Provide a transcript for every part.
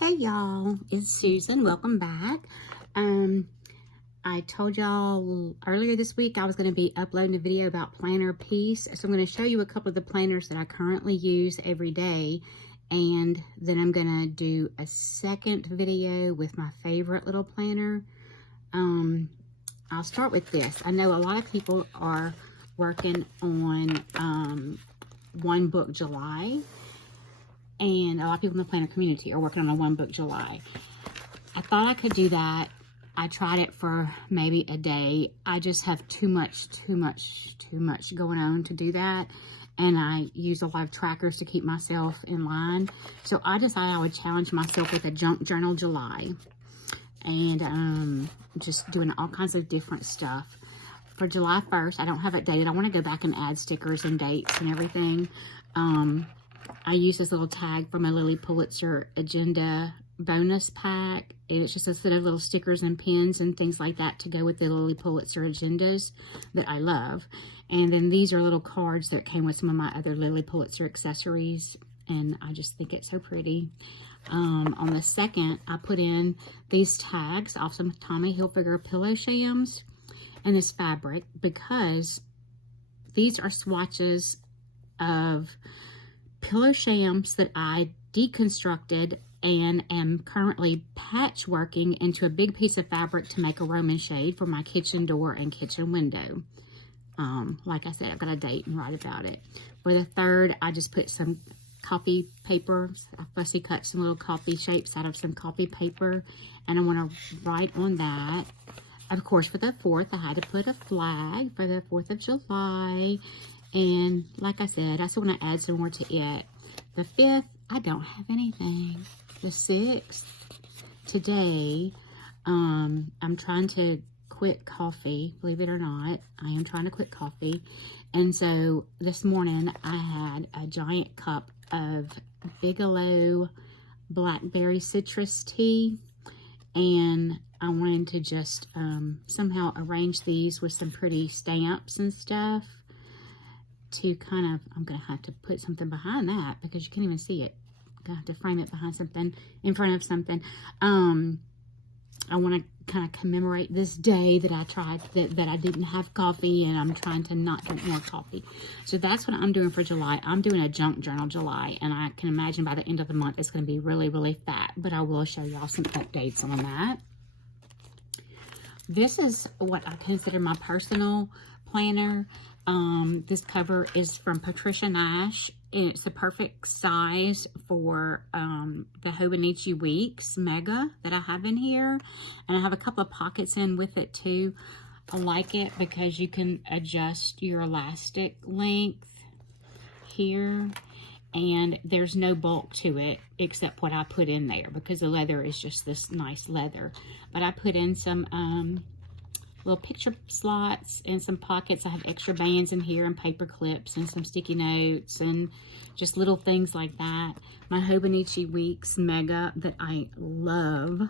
Hey y'all, it's Susan. Welcome back. I told y'all earlier this week I was going to be uploading a video about planner peace. So I'm going to show you a couple of the planners that I currently use every day. And then I'm going to do a second video with my favorite little planner. I'll start with this. I know a lot of people are working on One Book July. And a lot of people in the planner community are working on a One Book July. I thought I could do that. I tried it for maybe a day. I just have too much going on to do that. And I use a lot of trackers to keep myself in line. So I decided I would challenge myself with a Junk Journal July. And just doing all kinds of different stuff. For July 1st, I don't have it dated. I want to go back and add stickers and dates and everything. I use this little tag from a Lily Pulitzer Agenda bonus pack. And it's just a set of little stickers and pins and things like that to go with the Lily Pulitzer agendas that I love. And then these are little cards that came with some of my other Lily Pulitzer accessories. And I just think it's so pretty. On the 2nd, I put in these tags off some Tommy Hilfiger pillow shams and this fabric because these are swatches of pillow shams that I deconstructed and am currently patchworking into a big piece of fabric to make a Roman shade for my kitchen door and kitchen window. Like I said, I've got a date and write about it. For the 3rd, I just put some coffee paper. I fussy cut some little coffee shapes out of some coffee paper, and I want to write on that. Of course, for the 4th, I had to put a flag for the 4th of July. And like I said, I still want to add some more to it. The 5th, I don't have anything. The 6th, today, I'm trying to quit coffee. Believe it or not, I am trying to quit coffee. And so this morning, I had a giant cup of Bigelow Blackberry Citrus Tea. And I wanted to just somehow arrange these with some pretty stamps and stuff. To kind of, I'm going to have to put something behind that because you can't even see it. I'm going to have to frame it behind something, in front of something. I want to kind of commemorate this day that I tried, that I didn't have coffee, and I'm trying to not drink more coffee. So that's what I'm doing for July. I'm doing a Junk Journal July, and I can imagine by the end of the month it's going to be really, really fat. But I will show y'all some updates on that. This is what I consider my personal planner. This cover is from Patricia Nash. It's the perfect size for the Hobonichi Weeks Mega that I have in here. And I have a couple of pockets in with it too. I like it because you can adjust your elastic length here. And there's no bulk to it except what I put in there because the leather is just this nice leather. But I put in some little picture slots and some pockets. I have extra bands in here and paper clips and some sticky notes and just little things like that. My Hobonichi Weeks Mega that I love.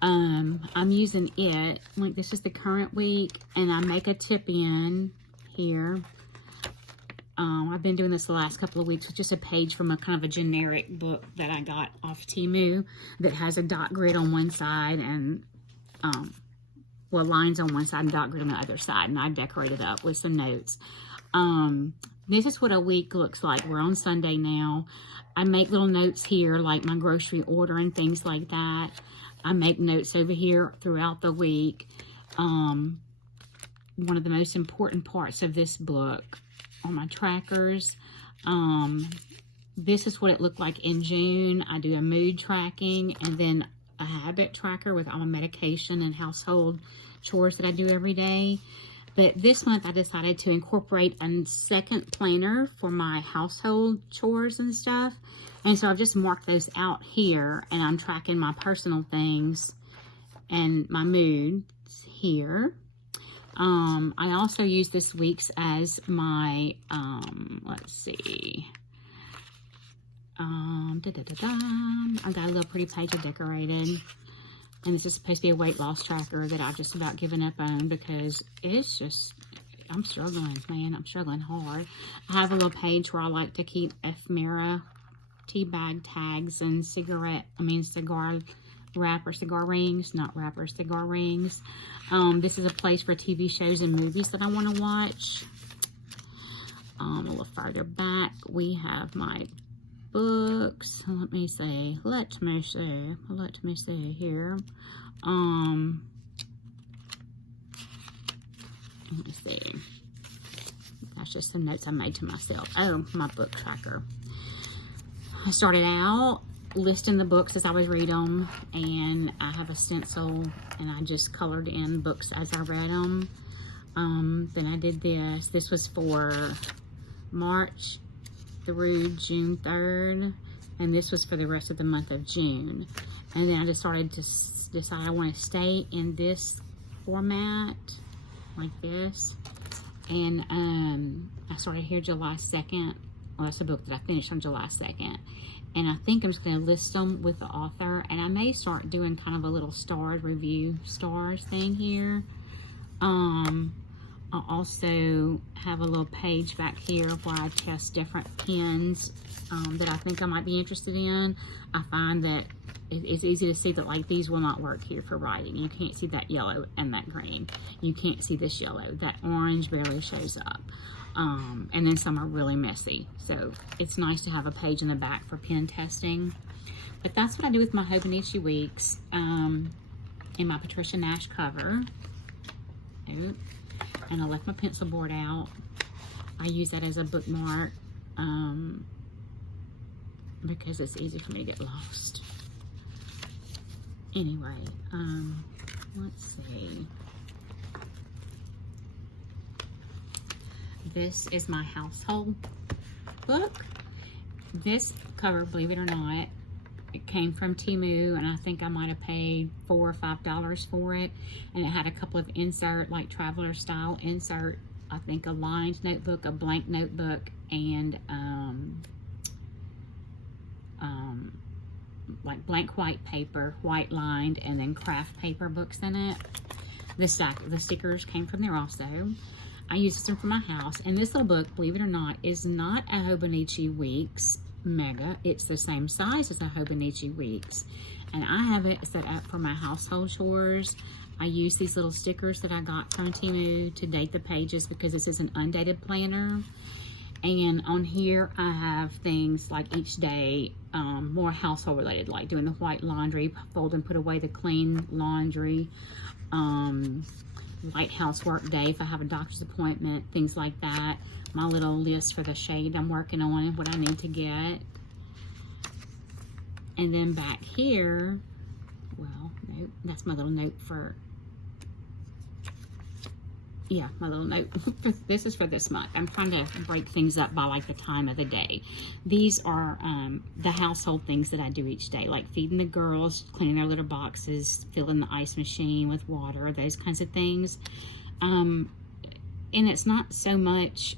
I'm using it, like this is the current week, and I make a tip in here. I've been doing this the last couple of weeks with just a page from a kind of a generic book that I got off Temu that has a dot grid on one side and well, lines on one side and dot grid on the other side, and I decorated up with some notes. This is what a week looks like. We're on Sunday now. I make little notes here, like my grocery order and things like that. I make notes over here throughout the week. One of the most important parts of this book are my trackers. This is what it looked like in June. I do a mood tracking and then a habit tracker with all my medication and household chores that I do every day. But this month I decided to incorporate a second planner for my household chores and stuff. And so I've just marked those out here, and I'm tracking my personal things and my moods here. I also use this week's as my, let's see. I got a little pretty page I decorated. And this is supposed to be a weight loss tracker that I've just about given up on because it's just, I'm struggling, man. I'm struggling hard. I have a little page where I like to keep ephemera tea bag tags and cigar wrapper, cigar rings, not wrappers, cigar rings. This is a place for TV shows and movies that I want to watch. A little further back, we have my books. Let me see here. Let me see. That's just some notes I made to myself. Oh, my book tracker. I started out listing the books as I was reading them, and I have a stencil, and I just colored in books as I read them. Then I did this. This was for March through June 3rd, and this was for the rest of the month of June. And then I just started to decide I want to stay in this format, like this. And I started here July 2nd. Well, that's a book that I finished on July 2nd. And I think I'm just going to list them with the author. And I may start doing kind of a little stars thing here. I also have a little page back here where I test different pens that I think I might be interested in. I find that it's easy to see that, like, these will not work here for writing. You can't see that yellow and that green. You can't see this yellow. That orange barely shows up. And then some are really messy. So it's nice to have a page in the back for pen testing. But that's what I do with my Hobonichi Weeks in my Patricia Nash cover. And I left my pencil board out. I use that as a bookmark because it's easy for me to get lost. Anyway, let's see. This is my household book. This cover, believe it or not, it came from Temu, and I think I might have paid $4 or $5 for it. And it had a couple of insert, like traveler style insert. I think a lined notebook, a blank notebook, and like blank white paper, white lined, and then craft paper books in it. The stickers came from there also. I use them for my house. And this little book, believe it or not, is not a Hobonichi Weeks Mega. It's the same size as a Hobonichi Weeks. And I have it set up for my household chores. I use these little stickers that I got from Temu to date the pages because this is an undated planner. And on here, I have things like each day, more household related, like doing the white laundry, fold and put away the clean laundry, light housework day if I have a doctor's appointment, things like that. My little list for the shade I'm working on and what I need to get. And then back here, well, nope, that's my little note for, yeah, my little note. This is for this month. I'm trying to break things up by like the time of the day. These are the household things that I do each day, like feeding the girls, cleaning their litter boxes, filling the ice machine with water, those kinds of things. And it's not so much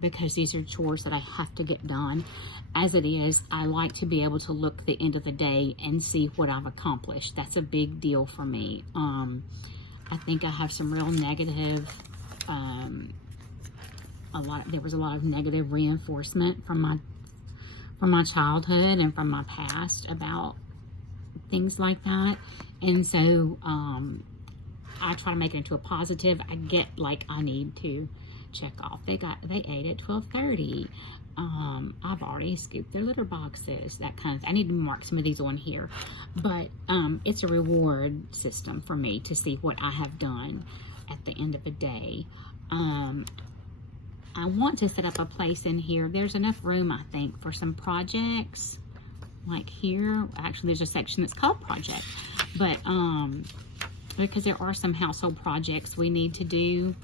because these are chores that I have to get done. As it is, I like to be able to look at the end of the day and see what I've accomplished. That's a big deal for me. I think I have some real negative, there was a lot of negative reinforcement from my childhood and from my past about things like that. And so I try to make it into a positive. I get like I need to check off. They ate at 12:30. I've already scooped their litter boxes, that kind of thing. I need to mark some of these on here, but it's a reward system for me to see what I have done at the end of the day. I want to set up a place in here. There's enough room, I think, for some projects. Like here, actually there's a section that's called project, but because there are some household projects we need to do.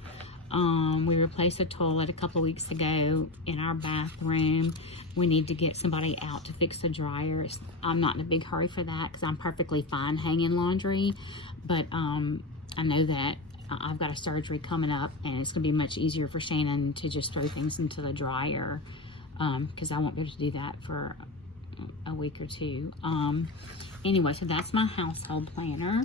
We replaced a toilet a couple of weeks ago in our bathroom. We need to get somebody out to fix the dryers. I'm not in a big hurry for that because I'm perfectly fine hanging laundry, but I know that I've got a surgery coming up and it's going to be much easier for Shannon to just throw things into the dryer because I won't be able to do that for a week or two. Anyway, so that's my household planner.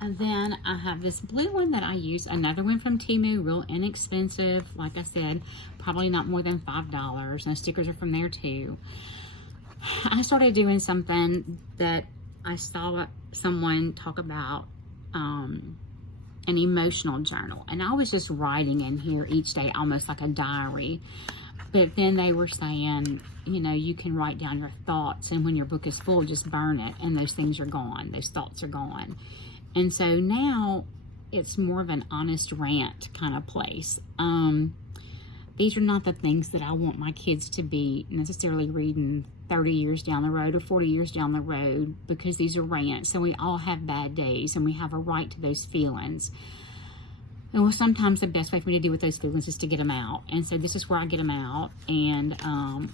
And then I have this blue one that I use, another one from Temu, real inexpensive. Like I said, probably not more than $5. And the stickers are from there too. I started doing something that I saw someone talk about, an emotional journal. And I was just writing in here each day, almost like a diary. But then they were saying, you know, you can write down your thoughts, and when your book is full, just burn it, and those things are gone. Those thoughts are gone. And so now it's more of an honest rant kind of place. These are not the things that I want my kids to be necessarily reading 30 years down the road or 40 years down the road, because these are rants, and we all have bad days, and we have a right to those feelings. And well, sometimes the best way for me to deal with those feelings is to get them out. And so this is where I get them out. And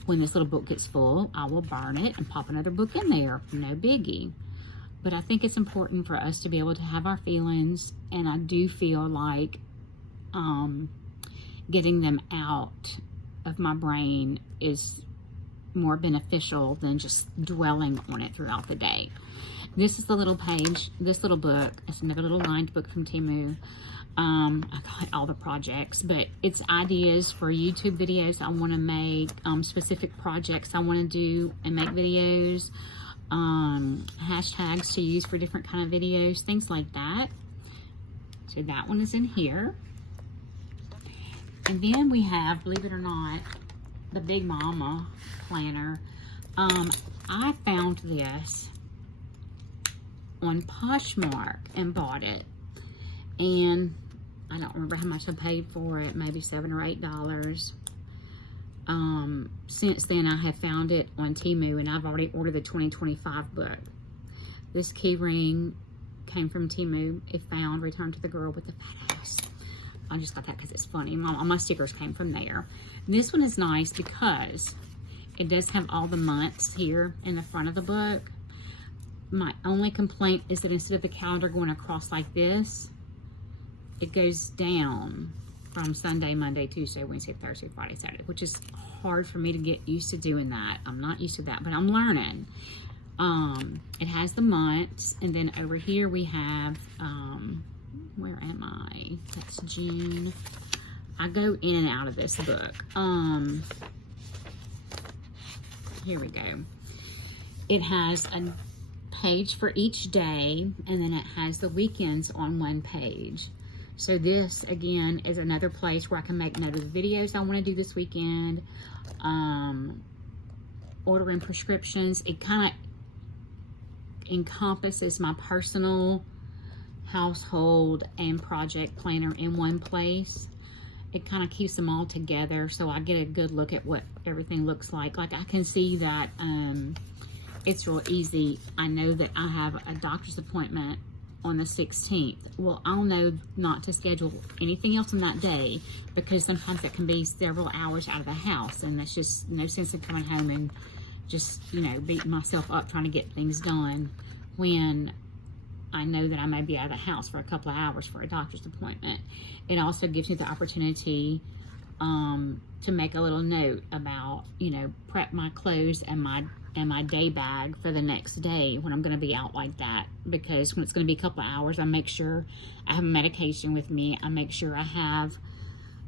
when this little book gets full, I will burn it and pop another book in there. No biggie. But I think it's important for us to be able to have our feelings. And I do feel like getting them out of my brain is more beneficial than just dwelling on it throughout the day. This is the little page, this little book. It's another little lined book from Temu. I call it all the projects, but it's ideas for YouTube videos I want to make, specific projects I want to do and make videos, hashtags to use for different kind of videos, things like that. So that one is in here. And then we have, believe it or not, the Big Mama planner. I found this on Poshmark and bought it. And I don't remember how much I paid for it, maybe $7 or $8. Since then, I have found it on Temu, and I've already ordered the 2025 book. This key ring came from Temu. It found, returned to the girl with the fat ass. I just got that because it's funny. All my stickers came from there. This one is nice because it does have all the months here in the front of the book. My only complaint is that instead of the calendar going across like this, it goes down from Sunday, Monday, Tuesday, Wednesday, Thursday, Friday, Saturday, which is hard for me to get used to doing that. I'm not used to that, but I'm learning. It has the months, and then over here we have, where am I? That's June. I go in and out of this book. Here we go. It has a page for each day, and then it has the weekends on one page. So this, again, is another place where I can make note of the videos I want to do this weekend, ordering prescriptions. It kind of encompasses my personal, household, and project planner in one place. It kind of keeps them all together, so I get a good look at what everything looks like. Like I can see that it's real easy. I know that I have a doctor's appointment on the 16th. Well, I'll know not to schedule anything else on that day, because sometimes it can be several hours out of the house, and that's just no sense in coming home and just, you know, beating myself up trying to get things done when I know that I may be out of the house for a couple of hours for a doctor's appointment. It also gives me the opportunity to make a little note about, you know, prep my clothes and my day bag for the next day when I'm going to be out like that. Because when it's going to be a couple of hours, I make sure I have medication with me. I make sure I have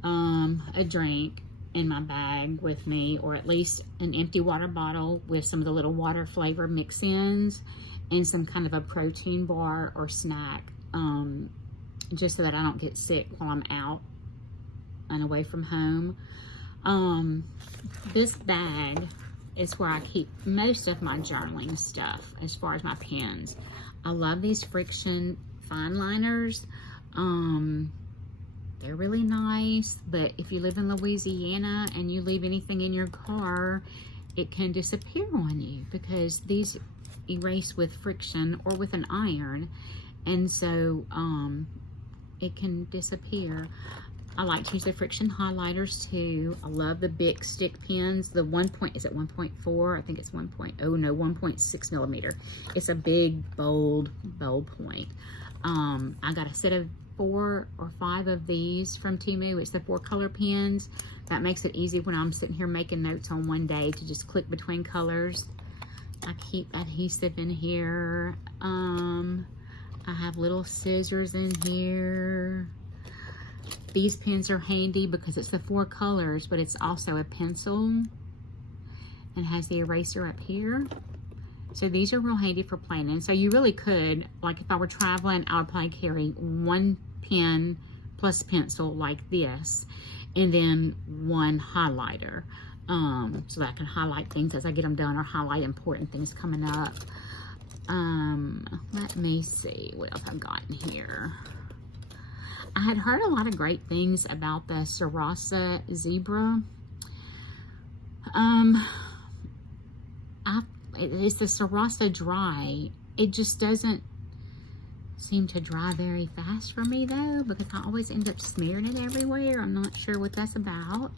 a drink in my bag with me, or at least an empty water bottle with some of the little water flavor mix-ins and some kind of a protein bar or snack, just so that I don't get sick while I'm out and away from home. This bag is where I keep most of my journaling stuff as far as my pens. I love these Friction fine liners. They're really nice, but if you live in Louisiana and you leave anything in your car, it can disappear on you, because these erase with friction or with an iron, and so it can disappear. I like to use the Friction highlighters too. I love the Bic stick pens. The 1.4? I think it's 1.6 millimeter. It's a big, bold point. I got a set of 4 or 5 of these from Temu. It's the 4-color pens. That makes it easy when I'm sitting here making notes on one day to just click between colors. I keep adhesive in here. I have little scissors in here. These pens are handy because it's the 4 colors, but it's also a pencil and has the eraser up here. So these are real handy for planning. So you really could, like if I were traveling, I would probably carry 1 pen plus pencil like this, and then 1 highlighter, so that I can highlight things as I get them done or highlight important things coming up. Let me see what else I've got in here. I had heard a lot of great things about the Sarasa Zebra. It's the Sarasa Dry. It just doesn't seem to dry very fast for me though, because I always end up smearing it everywhere. I'm not sure what that's about.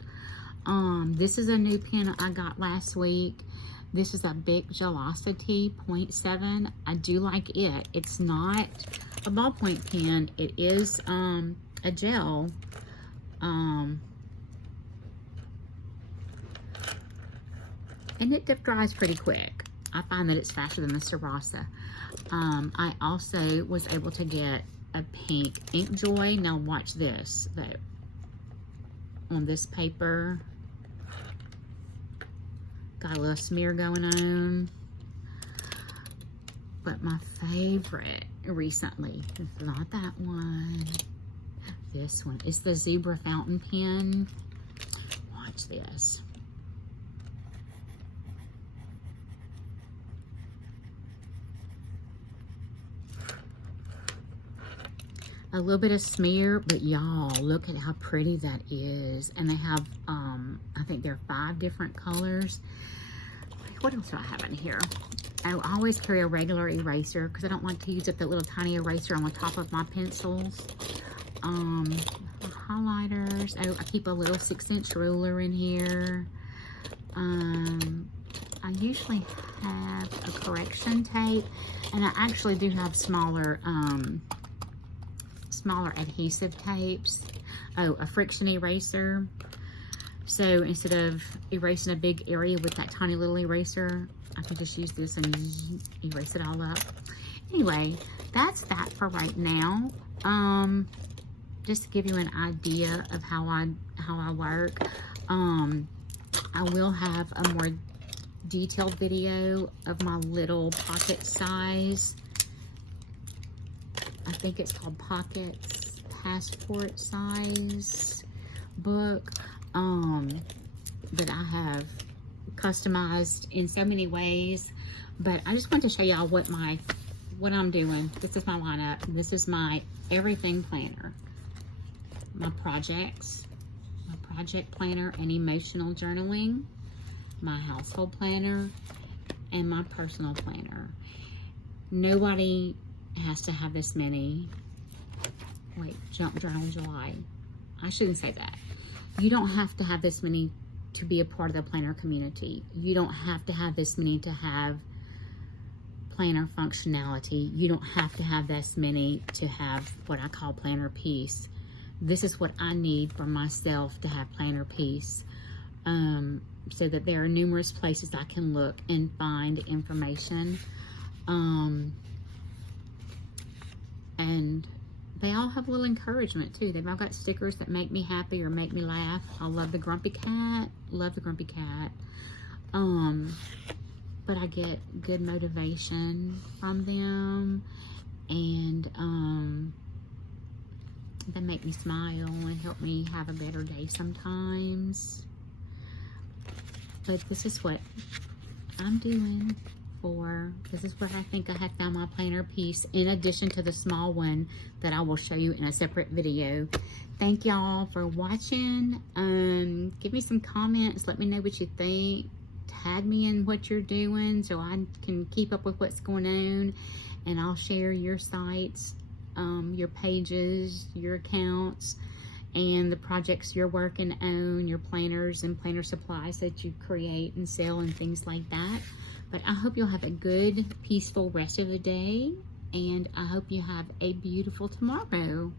This is a new pen I got last week. This is a Bic Gelocity 0.7. I do like it. It's not a ballpoint pen. It is a gel. And it dries pretty quick. I find that it's faster than the Sarasa. I also was able to get a pink InkJoy. Now watch this, though. On this paper, got a little smear going on. But my favorite recently is not that one. This one. It's the Zebra fountain pen. Watch this. A little bit of smear, but y'all, look at how pretty that is. And they have, I think there are 5 different colors. What else do I have in here? I always carry a regular eraser because I don't want to use up that little tiny eraser on the top of my pencils. Highlighters. Oh, I keep a little 6-inch ruler in here. I usually have a correction tape, and I actually do have smaller adhesive tapes. Oh, a friction eraser. So instead of erasing a big area with that tiny little eraser, I can just use this and erase it all up. Anyway, that's that for right now. Just to give you an idea of how I work. I will have a more detailed video of my little pocket size. I think it's called Pockets Passport Size book, that I have customized in so many ways. But I just want to show y'all what I'm doing. This is my lineup. This is my everything planner, my projects, my project planner and emotional journaling, my household planner, and my personal planner. Nobody has to have this many. Wait, Junk Journal July. I shouldn't say that. You don't have to have this many to be a part of the planner community. You don't have to have this many to have planner functionality. You don't have to have this many to have what I call planner peace. This is what I need for myself to have planner peace. So that there are numerous places I can look and find information. And they all have a little encouragement too. They've all got stickers that make me happy or make me laugh. I love the Grumpy Cat. Love the Grumpy Cat. But I get good motivation from them. And they make me smile and help me have a better day sometimes. But this is what I'm doing. This is where I think I have found my planner piece, in addition to the small one that I will show you in a separate video. Thank y'all for watching. Give me some comments. Let me know what you think. Tag me in what you're doing so I can keep up with what's going on, and I'll share your sites, your pages, your accounts, and the projects you're working on, your planners and planner supplies that you create and sell and things like that. But I hope you'll have a good, peaceful rest of the day, and I hope you have a beautiful tomorrow.